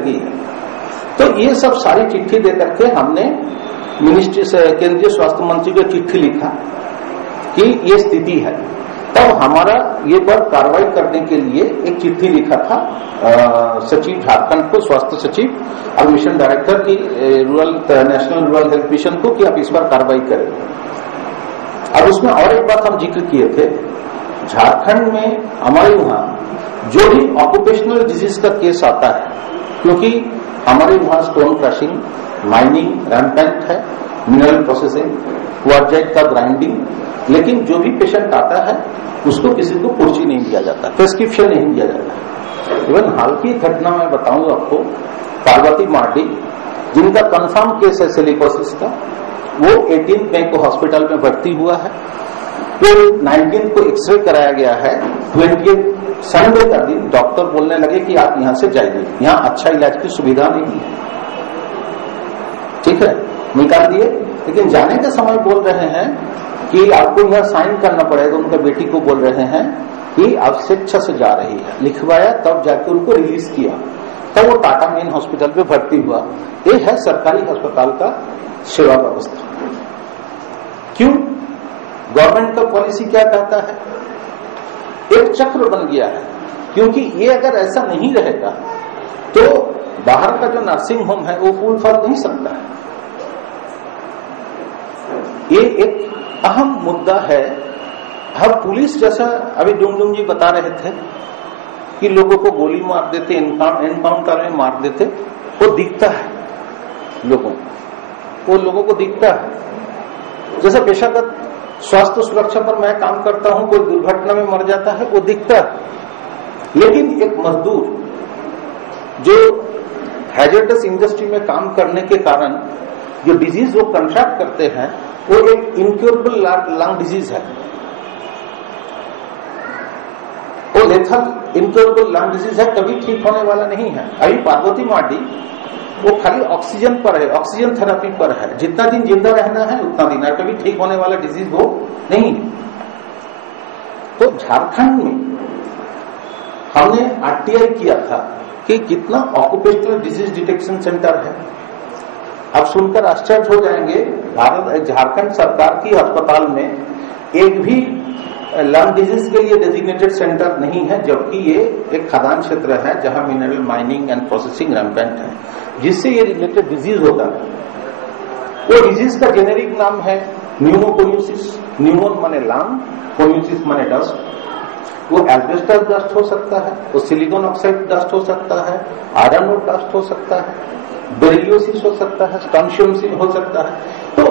लगी है। तो ये सब सारी चिट्ठी देकर के हमने मिनिस्ट्री से केंद्रीय स्वास्थ्य मंत्री को चिट्ठी लिखा कि ये स्थिति है। तब हमारा ये पर कार्रवाई करने के लिए एक चिट्ठी लिखा था सचिव झारखंड को, स्वास्थ्य सचिव और मिशन डायरेक्टर की नेशनल रूरल हेल्थ मिशन को कि आप इस पर कार्रवाई करें। अब उसमें और एक बात हम जिक्र किए थे, झारखंड में हमारे वहां जो भी ऑक्यूपेशनल डिजीज का केस आता है, क्योंकि हमारे वहां स्टोन क्रशिंग, माइनिंग रैम्पेंट है, मिनरल प्रोसेसिंग, क्वार्जाइट का ग्राइंडिंग, लेकिन जो भी पेशेंट आता है उसको किसी को पर्ची नहीं दिया जाता, प्रेस्क्रिप्शन नहीं दिया जाता। इवन हाल की घटना मैं बताऊं आपको, पार्वती मार्डी जिनका कंफर्म केस है सिलिकोसिस का, वो 18 मई को हॉस्पिटल में भर्ती हुआ है, फिर 19 को एक्सरे कराया गया है, 20 संडे का दिन डॉक्टर बोलने लगे कि आप यहां से जाइए, यहां अच्छा इलाज की सुविधा नहीं है। ठीक है, निकाल दिए, लेकिन जाने के समय बोल रहे हैं कि आपको यहां साइन करना पड़ेगा। उनका बेटी को बोल रहे हैं कि आप स्वेच्छा से जा रही है, लिखवाया, तब जाके उनको रिलीज किया, तब वो टाटा मेन हॉस्पिटल पे भर्ती हुआ। ये है सरकारी अस्पताल का सेवा व्यवस्था। क्यों? गवर्नमेंट का पॉलिसी क्या कहता है? एक चक्र बन गया है, क्योंकि ये अगर ऐसा नहीं रहेगा तो बाहर का जो नर्सिंग होम है वो फूल फल नहीं सकता है। ये एक अहम मुद्दा है। हर पुलिस, जैसा अभी डुमडुम जी बता रहे थे कि लोगों को गोली मार देते, एनकाउंटर में मार देते, वो दिखता है लोगों को दिखता है। जैसे पेशागत स्वास्थ्य सुरक्षा पर मैं काम करता हूं, कोई दुर्घटना में मर जाता है, वो दिखता है। लेकिन एक मजदूर जो हैजर्डस इंडस्ट्री में काम करने के कारण जो डिजीज वो कंट्रैक्ट करते हैं, वो एक इनक्योरेबल लंग डिजीज है, वो लेथल इनक्योरेबल लंग डिजीज है, कभी ठीक होने वाला नहीं है। अभी पार्वती मार्डी वो खाली ऑक्सीजन पर है, ऑक्सीजन थेरेपी पर है, जितना दिन जिंदा रहना है उतना दिन है, कभी ठीक होने वाला डिजीज वो नहीं है। तो झारखंड में हमने आरटीआई किया था कि कितना ऑक्यूपेशनल डिजीज डिटेक्शन सेंटर है। अब सुनकर आश्चर्य हो जाएंगे, झारखंड सरकार की अस्पताल में एक भी लंग डिजीज के लिए डेजिग्नेटेड सेंटर नहीं है, जबकि ये एक खदान क्षेत्र है जहां mineral mining and processing rampant है, जिससे ये रिलेटेड डिजीज होता है। वो डिजीज का जेनेरिक नाम है न्यूमोकोन्यूसिस। न्यूमोन माने लंग, कोन्यूसिस माने डस्ट। वो एस्बेस्टस डस्ट हो सकता है, वो सिलिकॉन ऑक्साइड डस्ट हो सकता है, आयरन ओर डस्ट हो सकता है, बेरिलियोसिस हो सकता है, स्टॉन्शियम हो सकता है। तो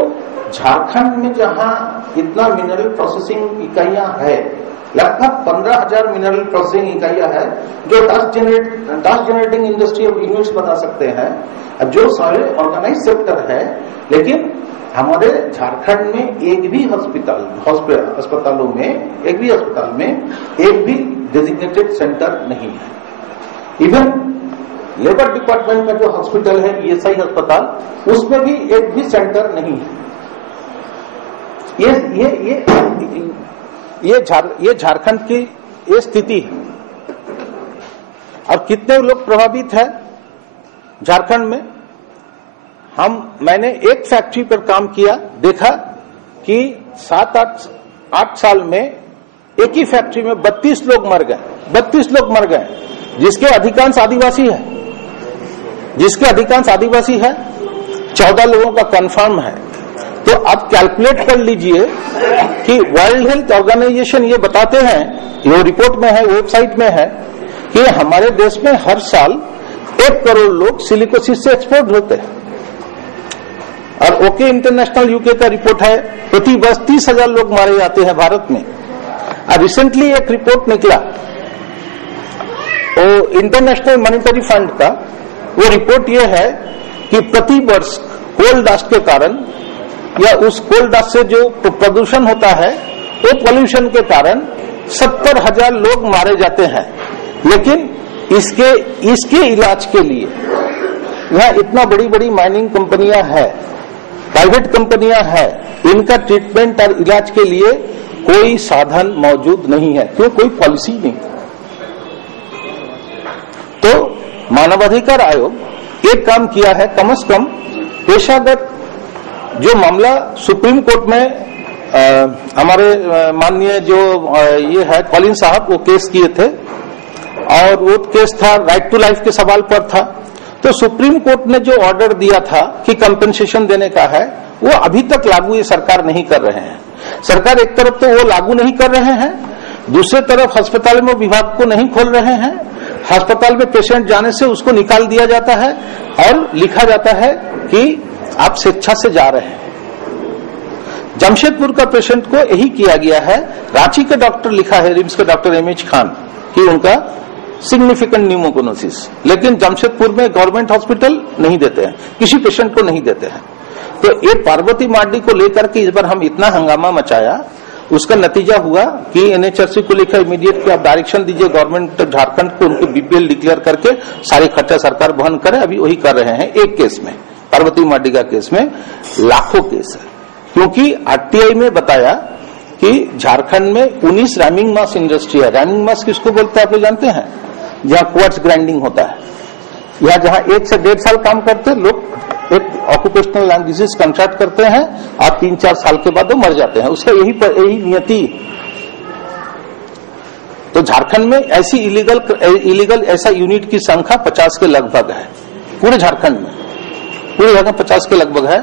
झारखंड में जहां इतना मिनरल प्रोसेसिंग इकाइयां है, लगभग 15,000 मिनरल प्रोसेसिंग इकाइयां है, जो 10 जनरेटिंग इंडस्ट्री यूनिट्स बना सकते हैं, जो सारे ऑर्गेनाइज सेक्टर है। लेकिन हमारे झारखंड में एक भी अस्पतालों में एक भी डेजिग्नेटेड सेंटर नहीं है। इवन लेबर डिपार्टमेंट का जो हॉस्पिटल है ईएसआई अस्पताल, उसमें भी एक भी सेंटर नहीं है। ये झारखंड की ये स्थिति है। और कितने लोग प्रभावित है झारखंड में? मैंने एक फैक्ट्री पर काम किया, देखा कि 7-8 साल में एक ही फैक्ट्री में 32 लोग मर गए, जिसके अधिकांश आदिवासी है। 14 लोगों का कंफर्म है। तो आप कैलकुलेट कर लीजिए कि वर्ल्ड हेल्थ ऑर्गेनाइजेशन ये बताते हैं, ये रिपोर्ट में है, वेबसाइट में है, कि हमारे देश में हर साल 1 करोड़ लोग सिलिकोसिस से एक्सपोज होते हैं। और ओके इंटरनेशनल यूके का रिपोर्ट है, प्रति वर्ष 30,000 लोग मारे जाते हैं भारत में। और रिसेंटली एक रिपोर्ट निकला वो इंटरनेशनल मॉनिटरी फंड का, वो रिपोर्ट ये है कि प्रति वर्ष कोल डस्ट के कारण या उस कोल डस्ट से जो प्रदूषण होता है, वो पोल्यूशन के कारण 70,000 लोग मारे जाते हैं। लेकिन इसके इलाज के लिए यहाँ इतना बड़ी माइनिंग कंपनियां हैं, प्राइवेट कंपनियां हैं, इनका ट्रीटमेंट और इलाज के लिए कोई साधन मौजूद नहीं है। क्यों? कोई पॉलिसी नहीं। तो मानवाधिकार आयोग एक काम किया है, कम से कम पेशागत जो मामला सुप्रीम कोर्ट में हमारे माननीय जो ये है कॉलिन साहब वो केस किए थे और वो केस था राइट टू लाइफ के सवाल पर था। तो सुप्रीम कोर्ट ने जो ऑर्डर दिया था कि कंपेंसेशन देने का है, वो अभी तक लागू ये सरकार नहीं कर रहे हैं। सरकार एक तरफ तो वो लागू नहीं कर रहे हैं, दूसरी तरफ अस्पताल में विभाग को नहीं खोल रहे हैं। अस्पताल में पेशेंट जाने से उसको निकाल दिया जाता है और लिखा जाता है कि आप स्वेच्छा से जा रहे हैं। जमशेदपुर का पेशेंट को यही किया गया है। रांची के डॉक्टर लिखा है, रिम्स के डॉक्टर एमएच खान, कि उनका सिग्निफिकेंट न्यूमोकोनोसिस, लेकिन जमशेदपुर में गवर्नमेंट हॉस्पिटल नहीं देते हैं, किसी पेशेंट को नहीं देते हैं। तो ये पार्वती मार्डी को लेकर के इस बार हम इतना हंगामा मचाया, उसका नतीजा हुआ कि एनएचआरसी को लेकर इमीडिएट कि आप डायरेक्शन दीजिए गवर्नमेंट झारखंड को, उनके बीपीएल डिक्लेयर करके सारे खर्चा सरकार वहन करे। अभी वही कर रहे हैं। एक केस में, पार्वती मार्डी का केस में लाखों केस है, क्योंकि आरटीआई में बताया कि झारखंड में 19 रैमिंग मास इंडस्ट्री है। रैमिंग मास किसको बोलते हैं आप लोग जानते हैं? जहां क्वार्ट्ज ग्राइंडिंग होता है, या जहां 1 से 1.5 साल काम करते लोग, एक ऑक्यूपेशनल लैंग डिजीज कंट्रैक्ट करते हैं और 3-4 साल के बाद वो मर जाते हैं। उसका यही नियति। तो झारखंड में ऐसी इलीगल ऐसा यूनिट की संख्या 50 के लगभग है पूरे झारखंड में, पूरे झारखंड 50 के लगभग है।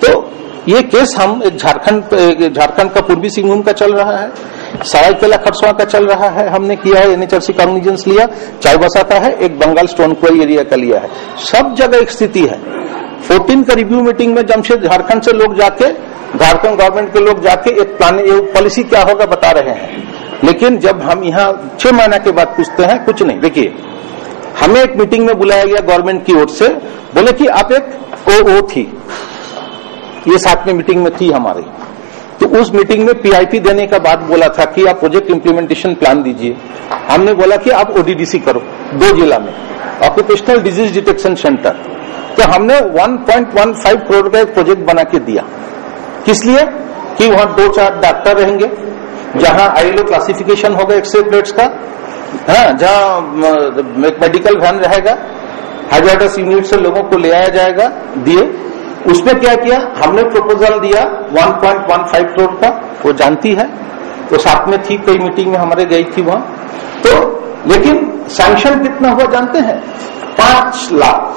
तो ये केस हम झारखंड का पूर्वी सिंहभूम का चल रहा है, सरायकेला खरसवां का चल रहा है, हमने किया है, एनएचआरसी कॉग्निजेंस लिया, चाईबासा का है, एक बंगाल स्टोन क्वारी एरिया का लिया है। सब जगह एक स्थिति है। 14 का रिव्यू मीटिंग में जमशेद झारखंड से लोग जाके, झारखंड गवर्नमेंट के लोग जाके एक पॉलिसी क्या होगा बता रहे हैं, लेकिन जब हम यहाँ 6 महीना के बाद पूछते हैं, कुछ नहीं। देखिए, हमें एक मीटिंग में बुलाया गया गवर्नमेंट की ओर से, बोले कि आप एक ओ थी, ये साथ में मीटिंग में थी हमारी, तो उस मीटिंग में पीआईपी देने का बात बोला था कि आप प्रोजेक्ट इंप्लीमेंटेशन प्लान दीजिए। हमने बोला कि आप ओडीडीसी करो 2 जिला में, ऑक्यूपेशनल डिजीज डिटेक्शन सेंटर। तो हमने 1.15 करोड़ का एक प्रोजेक्ट बना के दिया। किस लिए? कि वहां 2-4 डॉक्टर रहेंगे, जहां आईएलओ क्लासिफिकेशन होगा एक्सरे प्लेट्स का, जहां मेडिकल वैन रहेगा, हैजार्डस यूनिट से लोगों को ले आया जाएगा, दिए। उसमें क्या किया, हमने प्रपोजल दिया 1.15 करोड़ का, वो जानती है, वो साथ में थी, कई मीटिंग में हमारे गई थी वहां। तो लेकिन सैंक्शन कितना हुआ जानते हैं? 5 लाख।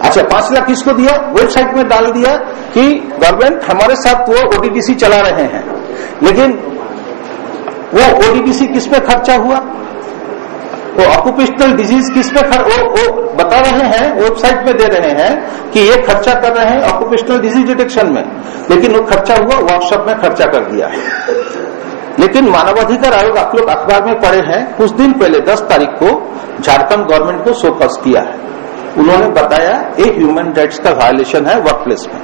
अच्छा, 5 लाख किसको दिया? वेबसाइट में डाल दिया कि गवर्नमेंट हमारे साथ वो ओडीडीसी चला रहे हैं, लेकिन वो ओडीडीसी किस पे खर्चा हुआ? वो ऑक्यूपेशनल डिजीज किस पे वो बता रहे हैं, वेबसाइट में दे रहे हैं कि ये खर्चा कर रहे हैं ऑक्यूपेशनल डिजीज डिटेक्शन में, लेकिन वो खर्चा हुआ वर्कशॉप में खर्चा कर दिया है। लेकिन मानवाधिकार आयोग, आप लोग अखबार में पढ़े हैं, कुछ दिन पहले 10 तारीख को झारखंड गवर्नमेंट को शोकॉज किया है। उन्होंने बताया एक ह्यूमन राइट्स का वायलेशन है वर्क प्लेस में।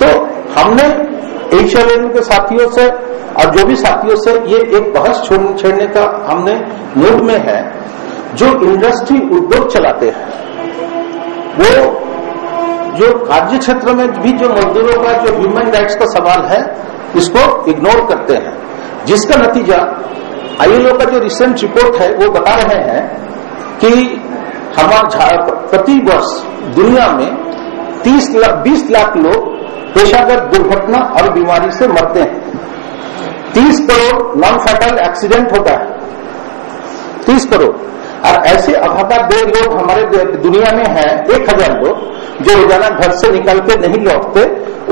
तो हमने एचएलएन के साथियों से और जो भी साथियों से ये एक बहस छेड़ने का हमने मूड में है, जो इंडस्ट्री उद्योग चलाते हैं, वो जो कार्य क्षेत्र में भी जो मजदूरों का जो ह्यूमन राइट्स का सवाल है, इसको इग्नोर करते हैं, जिसका नतीजा आईएलओ का जो रिसेंट रिपोर्ट है वो बता रहे हैं कि हमारा प्रति वर्ष दुनिया में 20 लाख लोग पेशागत दुर्घटना और बीमारी से मरते हैं। 30 करोड़ नॉन फैटल एक्सीडेंट होता है, 30 करोड़। और ऐसे अपघात लोग हमारे दुनिया में हैं 1000 लोग जो रोजाना घर से निकल के नहीं लौटते,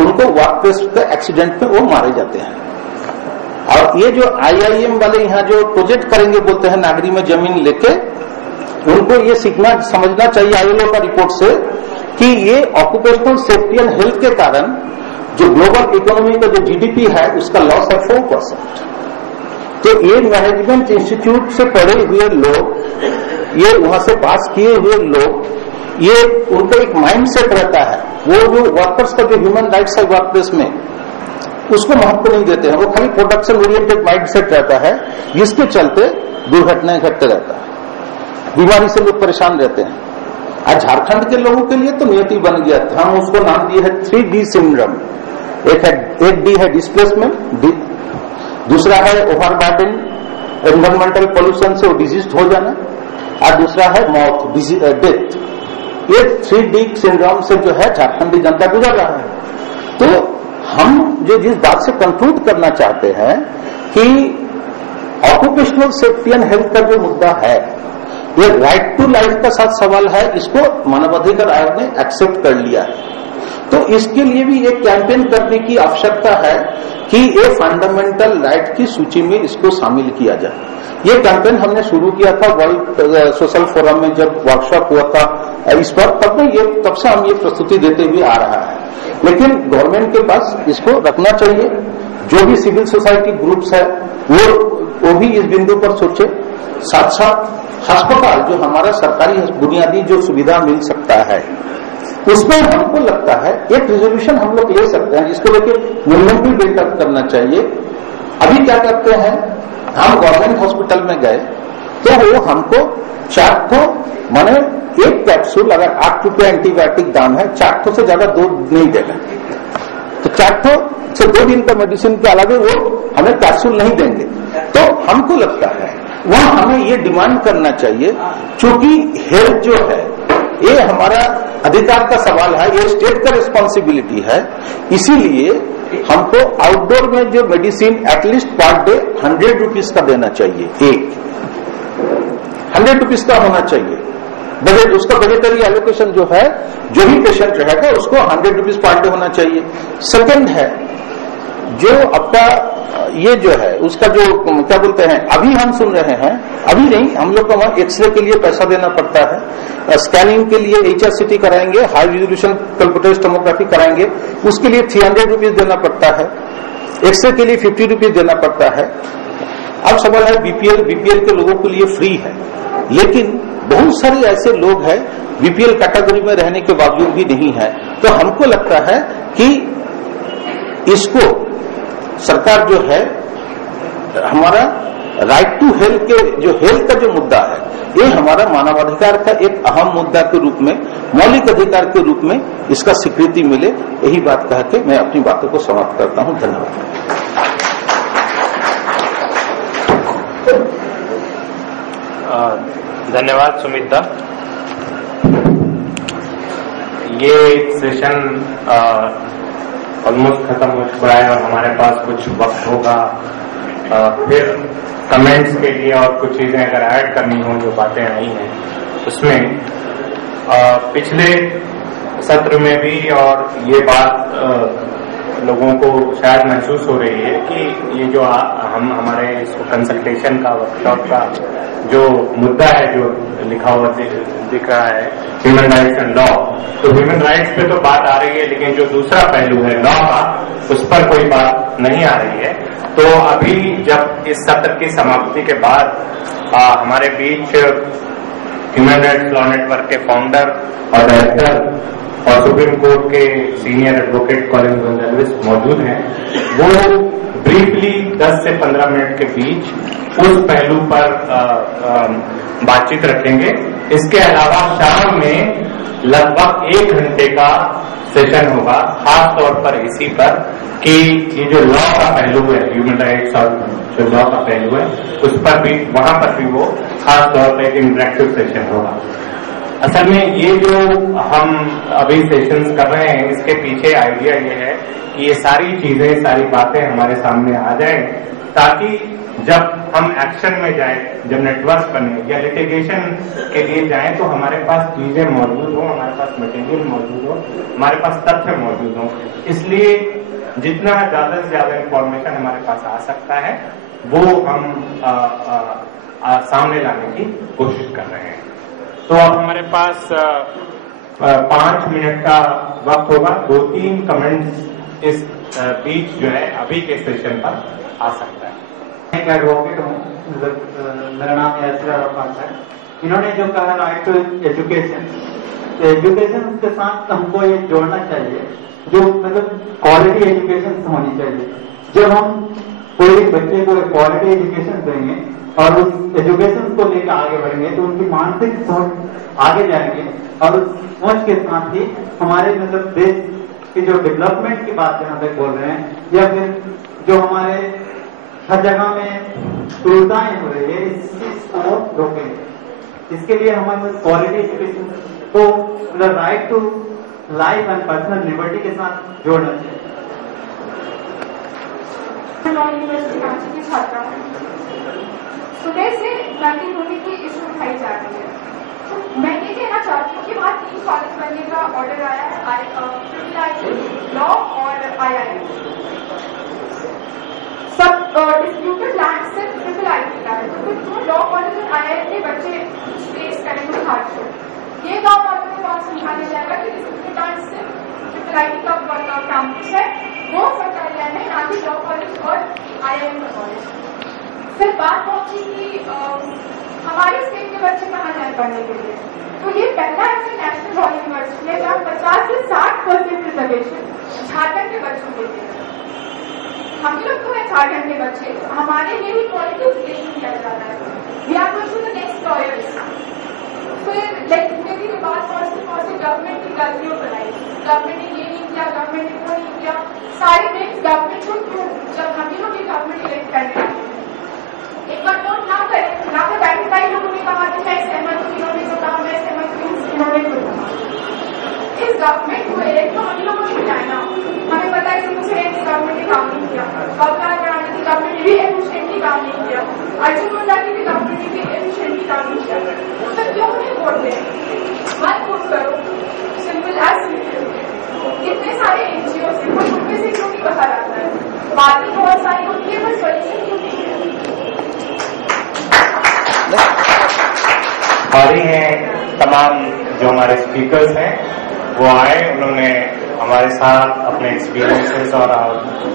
उनको वर्क प्लेस के एक्सीडेंट में वो मारे जाते हैं। और ये जो आईआईएम वाले यहाँ जो प्रोजेक्ट करेंगे बोलते हैं नागरी में जमीन लेके, उनको ये सीखना समझना चाहिए आईएलओ का रिपोर्ट से कि ये ऑक्यूपेशनल सेफ्टी एंड हेल्थ के कारण जो ग्लोबल इकोनॉमी का जो जीडीपी है उसका लॉस है 4%। तो ये मैनेजमेंट इंस्टीट्यूट से पढ़े हुए लोग, ये वहां से पास किए हुए लोग, ये उनका एक माइंड सेट रहता है, वो जो वर्कर्स का जो ह्यूमन राइट्स है वर्क प्लेस में, उसको महत्व नहीं देते हैं। वो खाली प्रोडक्शन ओरिएंटेड माइंड सेट रहता है, जिसके चलते दुर्घटनाएं घटते रहता है, बीमारी से लोग परेशान रहते हैं। आज झारखंड के लोगों के लिए तो नियति बन गया था, हम उसको नाम दिए है 3D सिंड्रोम। एक डी है डिस्प्लेसमेंट, दूसरा है ओवरबर्डन, एनवायरमेंटल पोल्यूशन से वो डिजीज हो जाना, और दूसरा है मौत, डेथ। ये 3D सिंड्रोम से जो है झारखंडी जनता गुजर रहा है। तो हम जो जिस बात से कंक्लूड करना चाहते हैं कि ऑक्यूपेशनल सेफ्टी एंड हेल्थ का जो मुद्दा है, ये राइट टू लाइफ का साथ सवाल है, इसको मानवाधिकार आयोग ने एक्सेप्ट कर लिया है। तो इसके लिए भी एक कैंपेन करने की आवश्यकता है कि ये फंडामेंटल राइट की सूची में इसको शामिल किया जाए। ये कैंपेन हमने शुरू किया था वर्ल्ड सोशल फोरम में जब वर्कशॉप हुआ था इस पर, तब से हम ये प्रस्तुति देते हुए आ रहा है। लेकिन गवर्नमेंट के पास इसको रखना चाहिए। जो भी सिविल सोसाइटी ग्रुप्स है वो भी इस बिंदु पर सोचे। साथ साथ अस्पताल जो हमारा सरकारी बुनियादी जो सुविधा मिल सकता है, उसमें हमको लगता है एक रिजोल्यूशन हम लोग ले सकते हैं, जिसको लेकर मूवमेंट भी बिल्डअप करना चाहिए। अभी क्या करते हैं, हम गवर्नमेंट हॉस्पिटल में गए तो वो हमको 4 माने एक कैप्सूल अगर 8 रुपया एंटीबायोटिक दाम है, 4 से ज्यादा दो नहीं देगा। तो 4 से 2 दिन का मेडिसिन के अलावा वो हमें कैप्सूल नहीं देंगे। तो हमको लगता है वहां हमें ये डिमांड करना चाहिए, क्योंकि हेल्थ जो है ये हमारा अधिकार का सवाल है, ये स्टेट का रिस्पॉन्सिबिलिटी है। इसीलिए हमको आउटडोर में जो medicine at least per day 100 rupees का देना चाहिए, एक 100 रुपीज का होना चाहिए बजट। उसका बजटरी एलोकेशन जो है, जो भी पेशेंट रहेगा उसको 100 रुपीज पर डे होना चाहिए। सेकंड है जो आपका ये जो है उसका जो क्या बोलते हैं, अभी हम सुन रहे हैं, अभी नहीं, हम लोग को वहां एक्सरे के लिए पैसा देना पड़ता है, स्कैनिंग के लिए HRCT कराएंगे, हाई रेजोल्यूशन कंप्यूटर टोमोग्राफी कराएंगे, उसके लिए 300 रुपीज देना पड़ता है, एक्सरे के लिए 50 रुपीज देना पड़ता है। अब सवाल है बीपीएल के लोगों के लिए फ्री है, लेकिन बहुत सारे ऐसे लोग हैं बीपीएल कैटेगरी में रहने के बावजूद भी नहीं है। तो हमको लगता है कि इसको सरकार जो है, हमारा राइट टू हेल्थ के जो हेल्थ का जो मुद्दा है, ये हमारा मानवाधिकार का एक अहम मुद्दा के रूप में, मौलिक अधिकार के रूप में इसका स्वीकृति मिले, यही बात कह के मैं अपनी बातों को समाप्त करता हूं। धन्यवाद। धन्यवाद सुमित। ये सेशन ऑलमोस्ट खत्म हो चुका है और हमारे पास कुछ वक्त होगा फिर कमेंट्स के लिए और कुछ चीजें अगर ऐड करनी हो जो बातें आई हैं उसमें। पिछले सत्र में भी और ये बात लोगों को शायद महसूस हो रही है कि ये जो हम हमारे कंसल्टेशन का वर्कशॉप का जो मुद्दा है, जो लिखा हुआ दिख रहा है ह्यूमन राइट्स एंड लॉ, तो ह्यूमन राइट्स पे तो बात आ रही है, लेकिन जो दूसरा पहलू है लॉ का, उस पर कोई बात नहीं आ रही है। तो अभी जब इस सत्र की समाप्ति के बाद हमारे बीच ह्यूमन राइट्स लॉ नेटवर्क के फाउंडर और डायरेक्टर और सुप्रीम कोर्ट के सीनियर एडवोकेट कॉलिन गोंजाल्विस मौजूद हैं, वो ब्रीफली 10 से 15 मिनट के बीच उस पहलू पर बातचीत रखेंगे। इसके अलावा शाम में लगभग 1 घंटे का सेशन होगा, खास तौर पर इसी पर कि ये जो लॉ का पहलू है, ह्यूमन राइट्स और जो लॉ का पहलू है, उस पर भी, वहां पर भी वो खास तौर पर एक इंटरेक्टिव सेशन होगा। असल में ये जो हम अभी सेशंस कर रहे हैं, इसके पीछे आइडिया ये है कि ये सारी चीजें, सारी बातें हमारे सामने आ जाएं, ताकि जब हम एक्शन में जाएं, जब नेटवर्क बने या लिटिगेशन के लिए जाएं, तो हमारे पास चीजें मौजूद हो, हमारे पास मटेरियल मौजूद हो, हमारे पास तथ्य मौजूद हो। इसलिए जितना ज्यादा से ज्यादा इंफॉर्मेशन हमारे पास आ सकता है वो हम सामने लाने की कोशिश कर रहे हैं। तो अब हमारे पास 5 मिनट का वक्त होगा। 2-3 कमेंट्स इस बीच जो है अभी के सेशन पर आ सकता है। मैं एडवोकेट हूँ, मेरा नाम यासिर अरफात है। इन्होंने जो कहा राइट टू एजुकेशन, एजुकेशन के साथ हमको ये जोड़ना चाहिए, जो मतलब क्वालिटी एजुकेशन होनी चाहिए। जब हम कोई बच्चे को क्वालिटी एजुकेशन देंगे और उस एजुकेशन को लेकर आगे बढ़ेंगे, तो उनकी मानसिक सोच आगे जाएंगे और उस सोच के साथ ही हमारे मतलब देश की जो डेवलपमेंट की बात यहाँ पे बोल रहे हैं, या फिर जो हमारे हर जगह में क्रूरताएं हो रही है, इस चीज को रोकेंगे। इसके लिए हमारे क्वालिटी एजुकेशन को right to life and personal liberty के साथ जोड़ना चाहिए। यूनिवर्सिटी रांची की छात्रा हूँ। सुबह से लर्निंग होने की इशू उठाई जा रही है। तो मैं ये कहना चाहती हूँ कि वहाँ 3 कॉलेज बनने का ऑर्डर आया है, लॉ और IIT। सब डिस्प्यूटेड लैंड से IIT का है, तो फिर लॉ कॉलेज और IIT के बच्चे फेस करेंगे हार्डशिप। ये गाँव वालों को बहुत समझाया जाएगा कि डिस्प्यूटेड लैंड से IIT का कैंपस है वो सरकारी लैंड है, ना कि लॉ कॉलेज और IIM का कॉलेज। फिर बात पहुंची कि हमारे स्टेट के बच्चे कहाँ जाए पढ़ने के लिए, तो ये पहला ऐसा नेशनल लॉ यूनिवर्सिटी है जहाँ 50 से 60% रिजर्वेशन झारखंड के बच्चों के लिए। हम लोग तो है झारखंड के बच्चे, तो हमारे लिए भी क्वालिटी एजुकेशन किया जा रहा है। We are going to the next lawyers. फिर लाइक मेरी बात पहुंचते गवर्नमेंट की गलतियों बनाई, गवर्नमेंट ने ये नहीं किया, गवर्नमेंट ने वो नहीं किया, सारी ब्लेम गवर्नमेंट को क्यों, जब हम लोग की गवर्नमेंट इलेक्ट करने एक बार नोट ना करें, ना तो बैठे कई लोगों ने कहा कि मैं सहमत हूँ, इन्होंने जो कहा मैं सहमत हूँ, इन्होंने जो कहा। इस गवर्नमेंट को इलेक्ट तो हम लोगों ने किया ना, हमें पता है कि मुझे इस गवर्नमेंट ने काम नहीं किया, बाबूलाल गराने की गवर्नमेंट ने भी एफिशिएंटली काम नहीं किया, अर्जुन मुंडा की भी गवर्नमेंट ने भी एफिशिएंटली काम नहीं किया, तो क्यों नहीं वोट दें? मत वोट करो, सिंपल एज इतने सारे NGO से कोई उनमें से क्यों नहीं बाहर आता है? बातें बहुत सारी होती है, बस सोल्यूशन क्यों नहीं है? आ रही हैं तमाम जो हमारे स्पीकर्स हैं वो आए, उन्होंने हमारे साथ अपने एक्सपीरियंसेस और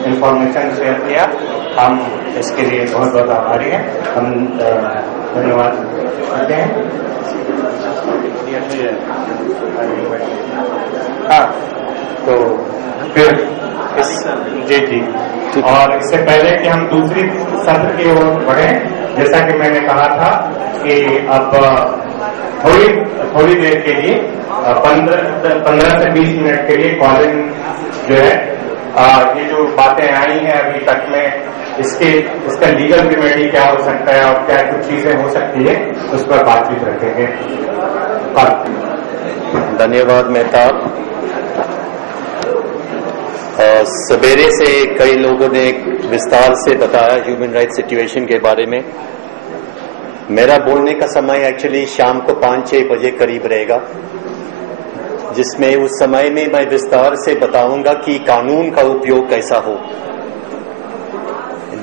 इंफॉर्मेशन शेयर किया। हम इसके लिए बहुत बहुत आभारी हैं। हम धन्यवाद करते हैं। हाँ, तो फिर जी और इससे पहले कि हम दूसरी सत्र की ओर बढ़े, जैसा कि मैंने कहा था कि अब थोड़ी देर के लिए 15 से 20 मिनट के लिए कॉलिंग जो है ये जो बातें आई हैं अभी तक में इसका लीगल रेमेडी क्या हो सकता है और क्या कुछ चीजें हो सकती है उस पर बातचीत रखेंगे। धन्यवाद मेहताब। सवेरे से कई लोगों ने विस्तार से बताया ह्यूमन राइट सिचुएशन के बारे में। मेरा बोलने का समय एक्चुअली शाम को 5-6 बजे करीब रहेगा, जिसमें उस समय में मैं विस्तार से बताऊंगा कि कानून का उपयोग कैसा हो,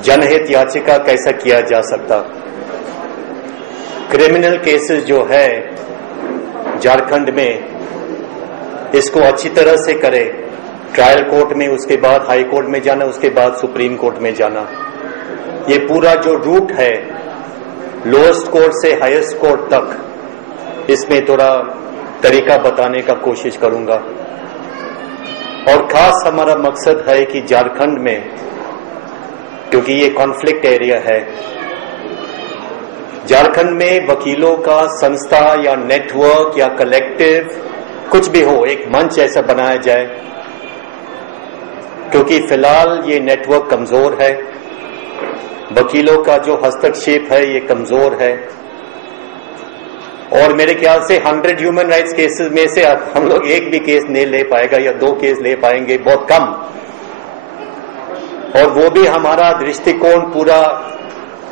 जनहित याचिका कैसा किया जा सकता, क्रिमिनल केसेस जो है झारखंड में इसको अच्छी तरह से करे, ट्रायल कोर्ट में, उसके बाद हाई कोर्ट में जाना, उसके बाद सुप्रीम कोर्ट में जाना। ये पूरा जो रूट है लोएस्ट कोर्ट से हाईएस्ट कोर्ट तक, इसमें थोड़ा तरीका बताने का कोशिश करूंगा। और खास हमारा मकसद है कि झारखंड में, क्योंकि ये कॉन्फ्लिक्ट एरिया है, झारखंड में वकीलों का संस्था या नेटवर्क या कलेक्टिव कुछ भी हो, एक मंच ऐसा बनाया जाए, क्योंकि फिलहाल ये नेटवर्क कमजोर है, वकीलों का जो हस्तक्षेप है ये कमजोर है, और मेरे ख्याल से 100 ह्यूमन राइट्स केसेस में से अब हम लोग एक भी केस नहीं ले पाएगा या 2 केस ले पाएंगे, बहुत कम। और वो भी हमारा दृष्टिकोण पूरा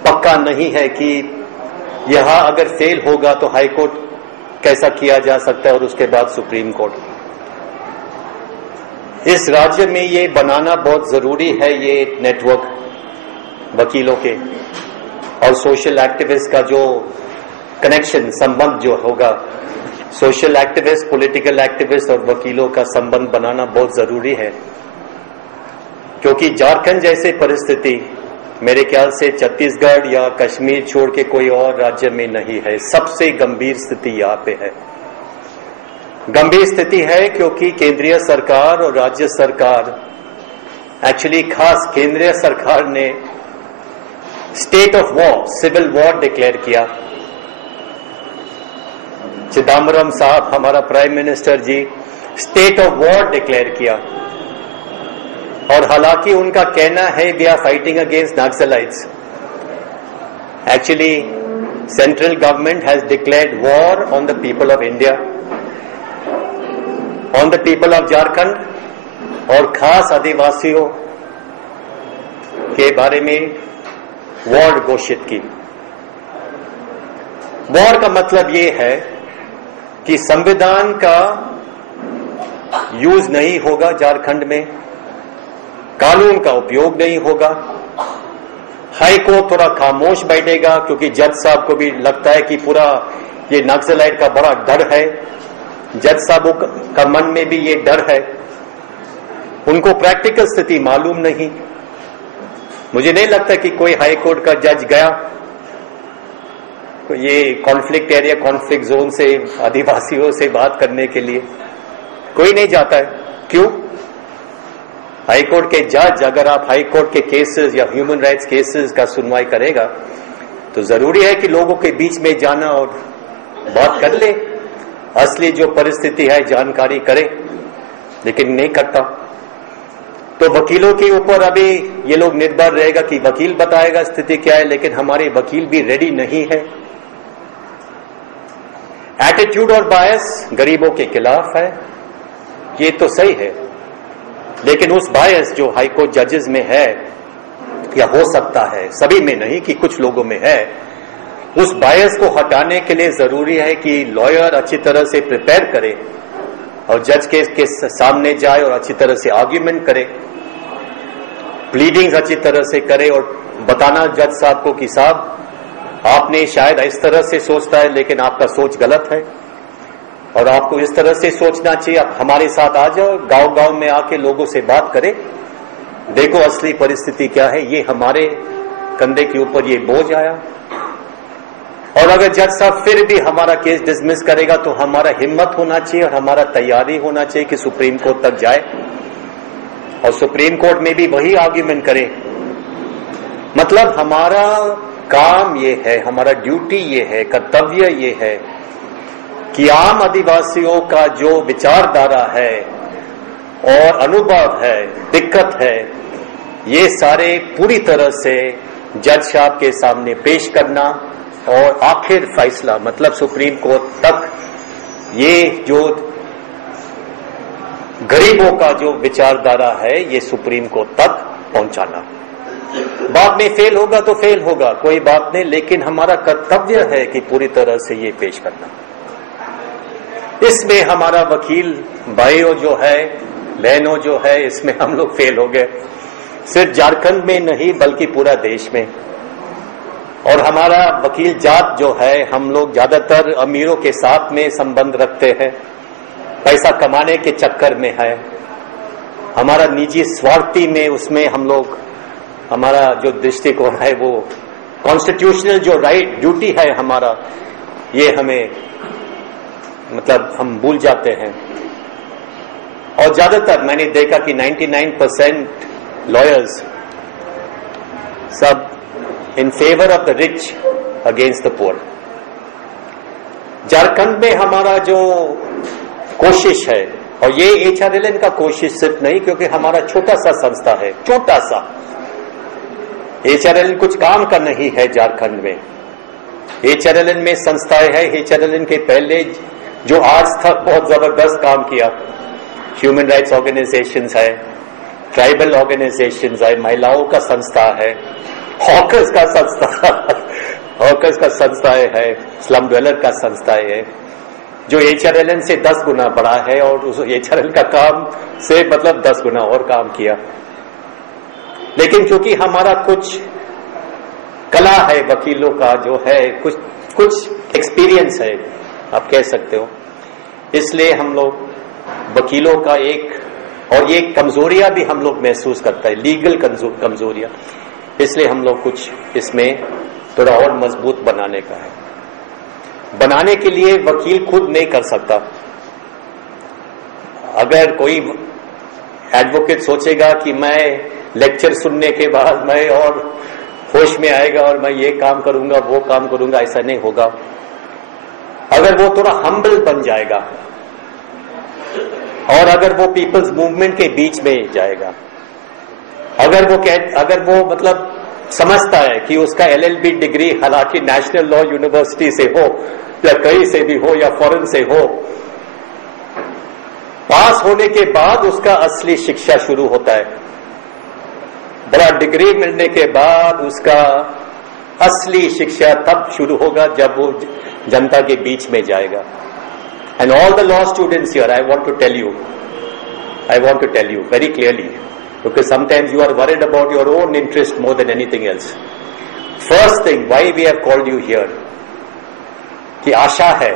पक्का नहीं है कि यहां अगर फेल होगा तो हाई कोर्ट कैसा किया जा सकता है और उसके बाद सुप्रीम कोर्ट। इस राज्य में ये बनाना बहुत जरूरी है, ये नेटवर्क वकीलों के और सोशल एक्टिविस्ट का जो कनेक्शन, संबंध जो होगा, सोशल एक्टिविस्ट, पॉलिटिकल एक्टिविस्ट और वकीलों का संबंध बनाना बहुत जरूरी है। क्योंकि झारखंड जैसे परिस्थिति मेरे ख्याल से छत्तीसगढ़ या कश्मीर छोड़ के कोई और राज्य में नहीं है। सबसे गंभीर स्थिति यहाँ पे है। गंभीर स्थिति है क्योंकि केंद्रीय सरकार और राज्य सरकार, एक्चुअली खास केंद्रीय सरकार ने state of war, civil war declare किया। चिदम्बरम साहब, हमारा prime minister ji, state of war declare किया। और हालांकि उनका कहना है we are fighting against naxalites, actually Central government has declared war on the people of India, on the people of Jharkhand और खास आदिवासियों के बारे में वॉर घोषित की। वॉर का मतलब ये है कि संविधान का यूज नहीं होगा झारखंड में, कानून का उपयोग नहीं होगा, हाई कोर्ट थोड़ा खामोश बैठेगा क्योंकि जज साहब को भी लगता है कि पूरा ये नक्सलाइट का बड़ा डर है, जज साहबों का मन में भी ये डर है, उनको प्रैक्टिकल स्थिति मालूम नहीं। मुझे नहीं लगता कि कोई हाई कोर्ट का जज गया ये कॉन्फ्लिक्ट एरिया, कॉन्फ्लिक्ट जोन से आदिवासियों से बात करने के लिए, कोई नहीं जाता है। क्यों? हाई कोर्ट के जज, अगर आप हाई कोर्ट के केसेस या ह्यूमन राइट्स केसेस का सुनवाई करेगा तो जरूरी है कि लोगों के बीच में जाना और बात कर ले, असली जो परिस्थिति है जानकारी करे, लेकिन नहीं करता। तो वकीलों के ऊपर अभी ये लोग निर्भर रहेगा कि वकील बताएगा स्थिति क्या है, लेकिन हमारे वकील भी रेडी नहीं है। एटीट्यूड और बायस गरीबों के खिलाफ है, ये तो सही है, लेकिन उस बायस जो हाईकोर्ट जजेस में है या हो सकता है सभी में नहीं कि कुछ लोगों में है, उस बायस को हटाने के लिए जरूरी है कि लॉयर अच्छी तरह से प्रिपेयर करे और जज के सामने जाए और अच्छी तरह से आर्ग्यूमेंट करे, प्लीडिंग्स अच्छी तरह से करे और बताना जज साहब को कि साहब आपने शायद इस तरह से सोचता है लेकिन आपका सोच गलत है और आपको इस तरह से सोचना चाहिए, आप हमारे साथ आ जाओ, गांव गांव में आके लोगों से बात करें, देखो असली परिस्थिति क्या है, ये हमारे कंधे के ऊपर ये बोझ आया। और अगर जज साहब फिर भी हमारा केस डिसमिस करेगा तो हमारा हिम्मत होना चाहिए और हमारा तैयारी होना चाहिए कि सुप्रीम कोर्ट तक जाए और सुप्रीम कोर्ट में भी वही आर्ग्यूमेंट करे। मतलब हमारा काम ये है, हमारा ड्यूटी ये है, कर्तव्य ये है कि आम आदिवासियों का जो विचारधारा है और अनुभव है, दिक्कत है, ये सारे पूरी तरह से जज साहब के सामने पेश करना और आखिर फैसला मतलब सुप्रीम कोर्ट तक ये जो गरीबों का जो विचारधारा है ये सुप्रीम कोर्ट तक पहुंचाना। बाद में फेल होगा तो फेल होगा, कोई बात नहीं, लेकिन हमारा कर्तव्य है कि पूरी तरह से ये पेश करना। इसमें हमारा वकील भाइयों जो है, बहनों जो है, इसमें हम लोग फेल हो गए, सिर्फ झारखंड में नहीं बल्कि पूरा देश में। और हमारा वकील जात जो है, हम लोग ज्यादातर अमीरों के साथ में संबंध रखते हैं, पैसा कमाने के चक्कर में है, हमारा निजी स्वार्थी में उसमें हम लोग, हमारा जो दृष्टिकोण है वो कॉन्स्टिट्यूशनल जो राइट ड्यूटी है हमारा, ये हमें मतलब हम भूल जाते हैं। और ज्यादातर मैंने देखा कि 99% लॉयर्स सब in favour of the rich against the poor. Jharkhand में हमारा जो कोशिश है, और ये HRLN का कोशिश सिर्फ नहीं, क्योंकि हमारा छोटा सा संस्था है, छोटा सा HRLN कुछ काम का नहीं है झारखंड में। HRLN में संस्थाएं है, HRLN के पहले जो आज तक बहुत जबरदस्त काम किया, ह्यूमन राइट्स ऑर्गेनाइजेशंस है, ट्राइबल ऑर्गेनाइजेशंस है, महिलाओं का संस्था है, हॉकर्स का संस्था हॉकर्स का संस्थाएं है, स्लम ड्वेलर का संस्थाएं है, जो HRLN से 10 गुना बड़ा है और उस HRLN का काम से मतलब 10 गुना और काम किया। लेकिन क्योंकि हमारा कुछ कला है वकीलों का जो है, कुछ एक्सपीरियंस है आप कह सकते हो, इसलिए हम लोग वकीलों का एक, और ये कमजोरियां भी हम लोग महसूस करते हैं, लीगल कमजोरियां, इसलिए हम लोग कुछ इसमें थोड़ा और मजबूत बनाने का है। बनाने के लिए वकील खुद नहीं कर सकता। अगर कोई एडवोकेट सोचेगा कि मैं लेक्चर सुनने के बाद मैं और होश में आएगा और मैं ये काम करूंगा वो काम करूंगा, ऐसा नहीं होगा। अगर वो थोड़ा हम्बल बन जाएगा और अगर वो पीपल्स मूवमेंट के बीच में जाएगा, अगर वो मतलब समझता है कि उसका LLB डिग्री हालांकि नेशनल लॉ यूनिवर्सिटी से हो या कहीं से भी हो या फॉरेन से हो, पास होने के बाद उसका असली शिक्षा शुरू होता है। बड़ा डिग्री मिलने के बाद उसका असली शिक्षा तब शुरू होगा जब वो जनता के बीच में जाएगा। And all the law students here, I want to tell you very clearly, because sometimes you are worried about your own interest more than anything else. First thing, why we have called you here, कि आशा है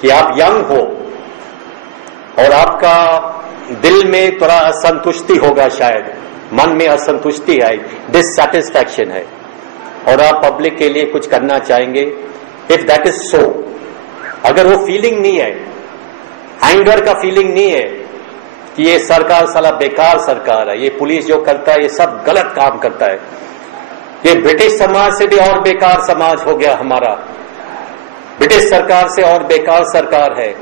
कि आप young हो और आपका दिल में थोड़ा असंतुष्टि होगा, शायद मन में असंतुष्टि है, डिससैटिस्फैक्शन है, और आप पब्लिक के लिए कुछ करना चाहेंगे। इफ दैट इज सो, अगर वो फीलिंग नहीं है, एंगर का फीलिंग नहीं है कि ये सरकार साला बेकार सरकार है, ये पुलिस जो करता है ये सब गलत काम करता है, ये ब्रिटिश समाज से भी और बेकार समाज हो गया हमारा, ब्रिटिश सरकार से और बेकार सरकार है,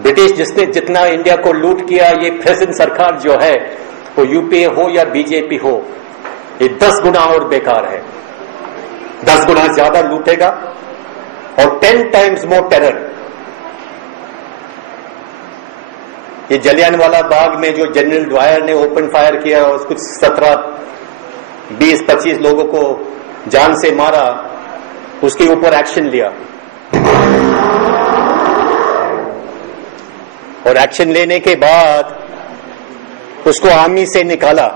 ब्रिटिश जिसने जितना इंडिया को लूट किया, ये प्रेजेंट सरकार जो है वो यूपीए हो या बीजेपी हो, ये 10 गुना और बेकार है, 10 गुना ज्यादा लूटेगा और 10 times more टेरर। ये जलियांवाला बाग में जो जनरल ड्वायर ने ओपन फायर किया और कुछ 17, 20, 25 लोगों को जान से मारा, उसके ऊपर एक्शन लिया और एक्शन लेने के बाद उसको आर्मी से निकाला,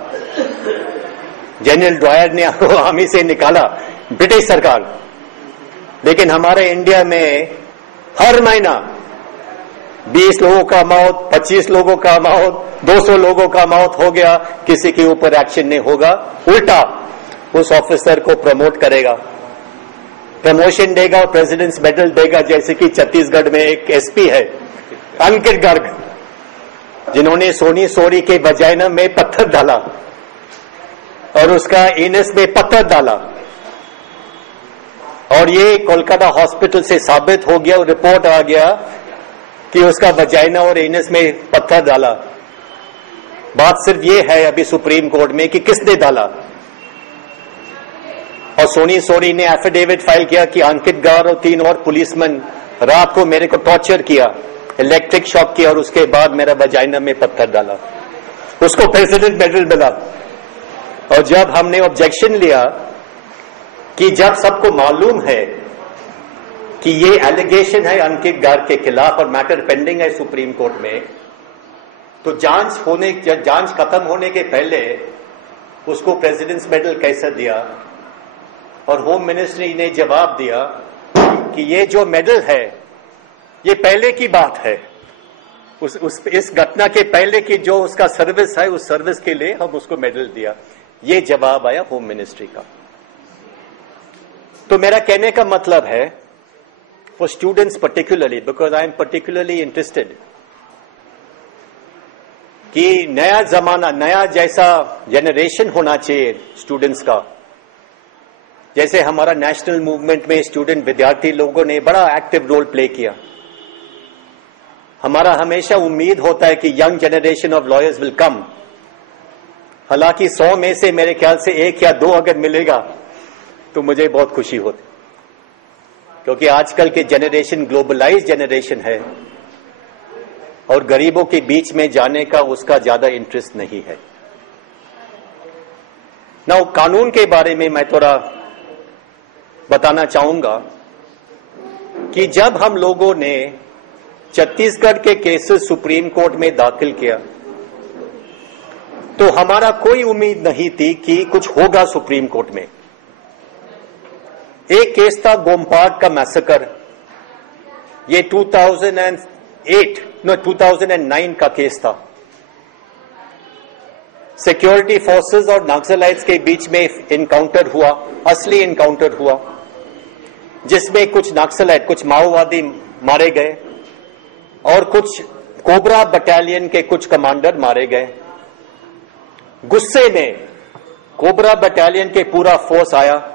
जनरल ड्वायर ने आर्मी से निकाला, ब्रिटिश सरकार। लेकिन हमारे इंडिया में हर महीना 20 लोगों का मौत, 25 लोगों का मौत, 200 लोगों का मौत हो गया, किसी के ऊपर एक्शन नहीं होगा, उल्टा उस ऑफिसर को प्रमोट करेगा, प्रमोशन देगा और प्रेसिडेंट्स मेडल देगा। जैसे कि छत्तीसगढ़ में एक एसपी है अंकित गर्ग, जिन्होंने सोनी सोरी के वजाइना में पत्थर डाला और उसका एनस में पत्थर डाला, और ये कोलकाता हॉस्पिटल से साबित हो गया और रिपोर्ट आ गया कि उसका वजाइना और एनस में पत्थर डाला। बात सिर्फ ये है अभी सुप्रीम कोर्ट में कि किसने डाला, और सोनी सोरी ने एफिडेविट फाइल किया कि अंकित गर्ग और 3 और पुलिसमैन रात को मेरे को टॉर्चर किया, इलेक्ट्रिक शॉक किया और उसके बाद मेरा वजाइना में पत्थर डाला, उसको प्रेसिडेंट मेडल मिला। और जब हमने ऑब्जेक्शन लिया कि जब सबको मालूम है कि ये एलिगेशन है अंकित गर्ग के खिलाफ और मैटर पेंडिंग है सुप्रीम कोर्ट में, तो जांच खत्म होने के पहले उसको प्रेसिडेंट्स मेडल कैसे दिया? और होम मिनिस्ट्री ने जवाब दिया कि ये जो मेडल है ये पहले की बात है, इस घटना के पहले की जो उसका सर्विस है, उस सर्विस के लिए हम उसको मेडल दिया। ये जवाब आया होम मिनिस्ट्री का। तो मेरा कहने का मतलब है for students particularly, because I am particularly interested कि नया जमाना, नया जैसा जनरेशन होना चाहिए स्टूडेंट्स का। जैसे हमारा नेशनल मूवमेंट में स्टूडेंट विद्यार्थी लोगों ने बड़ा एक्टिव रोल प्ले किया। हमारा हमेशा उम्मीद होता है कि young generation of lawyers will come. हालांकि 100 में से मेरे ख्याल से 1 या 2 अगर मिलेगा तो मुझे बहुत खुशी होती, क्योंकि आजकल के जनरेशन ग्लोबलाइज जनरेशन है और गरीबों के बीच में जाने का उसका ज्यादा इंटरेस्ट नहीं है। ना कानून के बारे में मैं थोड़ा बताना चाहूंगा कि जब हम लोगों ने छत्तीसगढ़ के केसेस सुप्रीम कोर्ट में दाखिल किया तो हमारा कोई उम्मीद नहीं थी कि कुछ होगा सुप्रीम कोर्ट में। एक केस था गोमपाट का मैसेकर, ये 2009 का केस था। सिक्योरिटी फोर्सेस और नक्सलाइट्स के बीच में इनकाउंटर हुआ, असली इनकाउंटर हुआ, जिसमें कुछ नक्सलाइट, कुछ माओवादी मारे गए और कुछ कोबरा बटालियन के कुछ कमांडर मारे गए। गुस्से में कोबरा बटालियन के पूरा फोर्स आया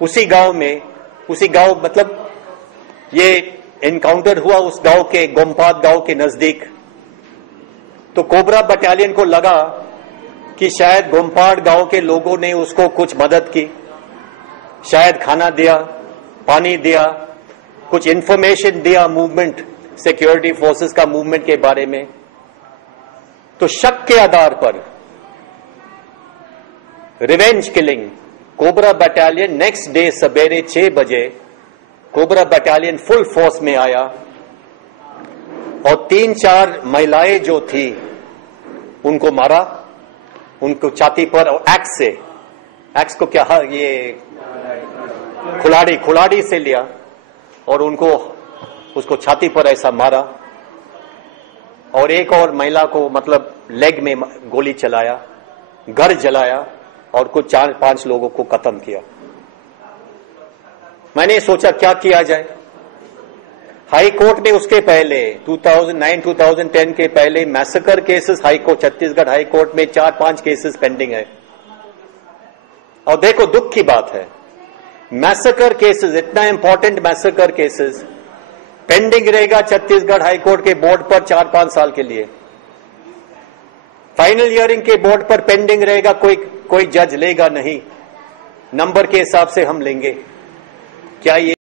उसी गांव में, उसी गांव मतलब ये एनकाउंटर हुआ उस गांव के, गोमपात गांव के नजदीक। तो कोबरा बटालियन को लगा कि शायद गोमपाड़ गांव के लोगों ने उसको कुछ मदद की, शायद खाना दिया, पानी दिया, कुछ इंफॉर्मेशन दिया मूवमेंट, सिक्योरिटी फोर्सेस का मूवमेंट के बारे में। तो शक के आधार पर revenge killing, cobra battalion next day सवेरे 6 बजे कोबरा बटालियन फुल फोर्स में आया और 3-4 महिलाएं जो थी उनको मारा, उनको छाती पर और एक्स से, एक्स को क्या ये खुलाड़ी से लिया और उनको उसको छाती पर ऐसा मारा और एक और महिला को मतलब लेग में गोली चलाया, घर जलाया और कुछ 4-5 लोगों को खत्म किया। मैंने सोचा क्या किया जाए। हाई कोर्ट ने उसके पहले 2009-2010 के पहले massacre cases high court, Chhattisgarh high court में 4-5 केसेस पेंडिंग है। और देखो दुख की बात है, मैसेकर केसेस, इतना इंपॉर्टेंट मैसेकर केसेस पेंडिंग रहेगा छत्तीसगढ़ हाई कोर्ट के बोर्ड पर 4-5 साल के लिए। फाइनल हियरिंग के बोर्ड पर पेंडिंग रहेगा, कोई जज लेगा नहीं, नंबर के हिसाब से हम लेंगे। क्या ये